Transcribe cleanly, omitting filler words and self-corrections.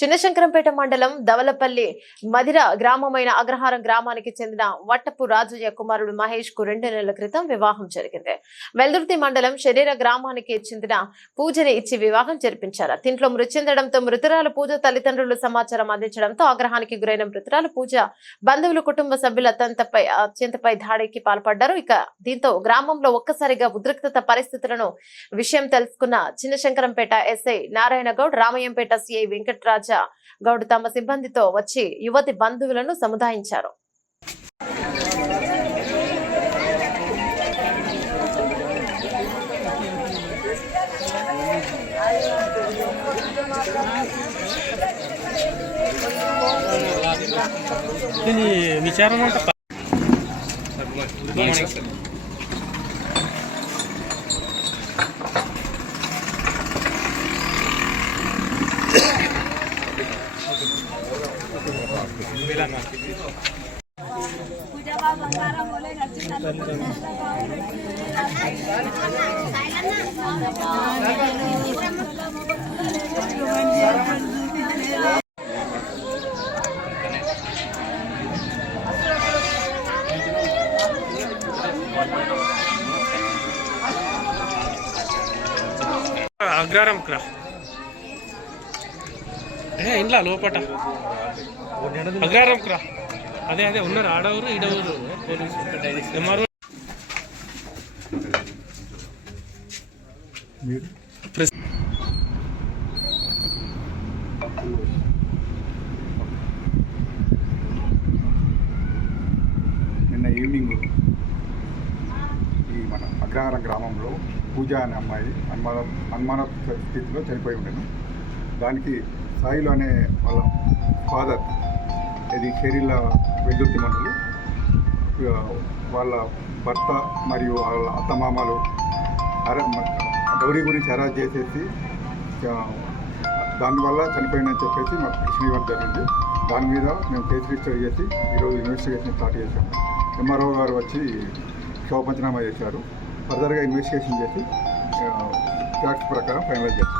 చిన్నశంకరంపేట మండలం దవలపల్లి మదిర గ్రామమైన అగ్రహారం గ్రామానికి చెందిన వట్టపు రాజయ్య కుమారుడు మహేష్ కు 2 నెలల క్రితం వివాహం జరిగింది. వెల్దుర్తి మండలం శరీర గ్రామానికి చెందిన పూజని ఇచ్చి వివాహం జరిపించారు. దీంట్లో మృతి చెందడంతో మృతురాలు పూజ తల్లిదండ్రులు సమాచారం అందించడంతో ఆగ్రహానికి గురైన మృతురాలు పూజ బంధువులు కుటుంబ సభ్యుల అత్యంతపై దాడికి పాల్పడ్డారు. ఇక దీంతో గ్రామంలో ఒక్కసారిగా ఉద్రిక్తత పరిస్థితులను విషయం తెలుసుకున్న చిన్నశంకరంపేట ఎస్ఐ నారాయణ గౌడ్, రామయ్యంపేట సిఐ వెంకట్రాజ గౌడ్ తమ సిబ్బందితో వచ్చి యువతి బంధువులను సముదాయించారు. విచారణ అగ్రహారం క్రా ఇంట్లో లోపట అగ్రహారం క్రా అదే ఉన్నారు ఆడవరు ఈడవరు ఎంఆర్ఓ నిన్న ఈవినింగ్ ఈ మన అగ్రహారం గ్రామంలో పూజ అనే అమ్మాయి అనుమాన స్థితిలో చనిపోయి ఉండను. దానికి సాయిలు అనే వాళ్ళ ఫాదర్, ఇది షెరీల వెల్దుర్తి మండలి, వాళ్ళ భర్త మరియు వాళ్ళ అత్తమామలు గౌరీ గురించి అరెస్ట్ చేసేసి దానివల్ల చనిపోయిందని చెప్పేసి మాకు పిటిషన్ ఇవ్వడం జరిగింది. దాని మీద మేము కేసు రిజిస్టర్ చేసి ఈరోజు ఇన్వెస్టిగేషన్ స్టార్ట్ చేశాము. ఎంఆర్ఓ గారు వచ్చి క్షోభ పంచనామా చేశారు. ఫర్దర్గా ఇన్వెస్టిగేషన్ చేసి ఫ్యాక్ట్స్ ప్రకారం ఫైనలైజ్ చేస్తాం.